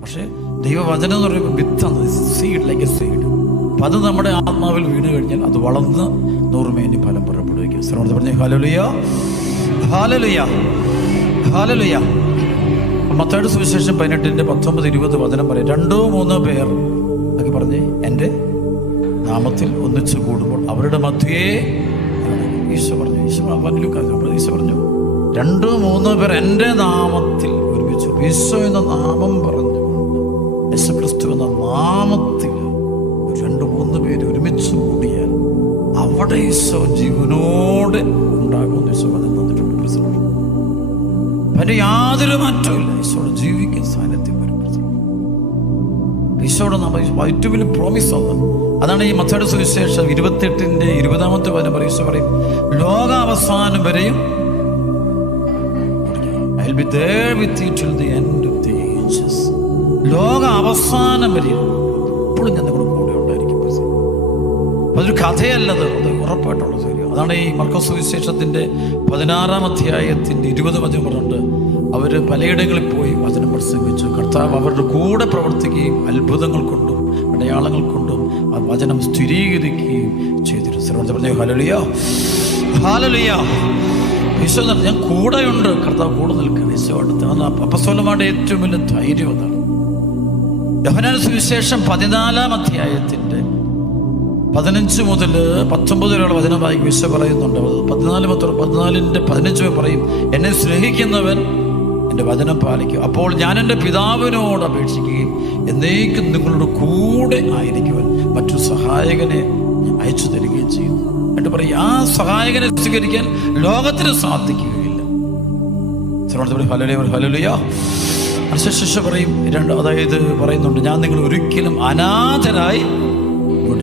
പക്ഷേ ദൈവവചനം എന്ന് പറയുമ്പോൾ വിത്താണ്, സീഡ്, ലൈക്ക് എ സീഡ്. അപ്പം അത് നമ്മുടെ ആത്മാവിൽ വീണ് കഴിഞ്ഞാൽ അത് വളർന്ന് 100 മേനി ഫലം പുറപ്പെടുവിക്കും. ശ്രമത്തെ പറഞ്ഞേ ഹല്ലേലൂയ, ഹല്ലേലൂയ, ഹല്ലേലൂയ. മത്തായിയുടെ സുവിശേഷം 18:19-20 വചനം പറയും, 2-3 പേർ ഒക്കെ പറഞ്ഞേ എൻ്റെ നാമത്തിൽ ഒന്നിച്ചു കൂടുമ്പോൾ അവരുടെ മധ്യേ ഈശോ പറഞ്ഞു. ഈശോ പറഞ്ഞു 2-3 പേർ എൻ്റെ നാമത്തിൽ ഒരുമിച്ചു. ഈശോ എന്ന നാമം പറഞ്ഞു, യേശുക്രിസ്തു എന്ന നാമത്തിൽ 2-3 പേര് ഒരുമിച്ച് കൂടിയാൽ അവിടെ ഈശോ ജീവനോടെ ഉണ്ടാകുമെന്ന് ഈശോ വചനം തന്നിട്ടുണ്ട്. അതിന് യാതൊരു മാറ്റമില്ല. ഈശോയുടെ ജീവിക്കുന്ന സാന്നിധ്യം വരും. ഈശോയുടെ നാമം ഏറ്റവും വലിയ പ്രോമിസ് ആണ്. അതാണ് ഈ മത്തായിയുടെ സുവിശേഷം 28:20 വചനം പറയും. ഈശോ പറയും, ലോകാവസാനം വരെയും I'll be there with you till the end of the ages. ലോക അവസാനം വരെയും എപ്പോഴും ഞാൻ നിങ്ങളുടെ കൂടെ ഉണ്ടായിരിക്കും. അതൊരു കഥയല്ലത്, അത് ഉറപ്പായിട്ടുള്ള കാര്യം. അതാണ് ഈ മർക്കോസ് സുവിശേഷത്തിൻ്റെ 16-ാം അധ്യായത്തിൻ്റെ 20 വചനം പറഞ്ഞിട്ട് അവർ പലയിടങ്ങളിൽ പോയി വചനം പ്രസംഗിച്ചു. കർത്താവ് അവരുടെ കൂടെ പ്രവർത്തിക്കുകയും അത്ഭുതങ്ങൾ കൊണ്ടും അടയാളങ്ങൾ കൊണ്ടും ആ വചനം സ്ഥിരീകരിക്കുകയും ചെയ്തിരുന്നു. പറഞ്ഞു ഹല്ലേലൂയ, ഹല്ലേലൂയ. ഈശോ ഞാൻ കൂടെയുണ്ട്, കർത്താവ് കൂടെ നിൽക്കുക. ഈശോ അടുത്ത് അപ്പസ്തോലന്മാരുടെ ഏറ്റവും വലിയ ധൈര്യം അതാണ്. യോഹന്നാന്റെ സുവിശേഷം 14-ാം അധ്യായത്തിൻ്റെ 15 മുതൽ 19 വരെയുള്ള വചനം വായിക്കും. ഈശോ പറയുന്നുണ്ട് 14:15 പറയും, എന്നെ സ്നേഹിക്കുന്നവൻ എൻ്റെ വചനം പാലിക്കും, അപ്പോൾ ഞാൻ എൻ്റെ പിതാവിനോട് അപേക്ഷിക്കുകയും എന്നേക്കും നിങ്ങളുടെ കൂടെ ആയിരിക്കുവാൻ മറ്റു സഹായകനെ അയച്ചു തരികയും ചെയ്യുന്നു. എന്നിട്ട് പറയും, ആ സഹായകനെ സ്വീകരിക്കാൻ ലോകത്തിന് സാധിക്കുകയില്ല. ഹല്ലേലൂയ. ശിഷ്യ പറയും, അതായത് പറയുന്നുണ്ട്, ഞാൻ നിങ്ങൾ ഒരിക്കലും അനാഥരായി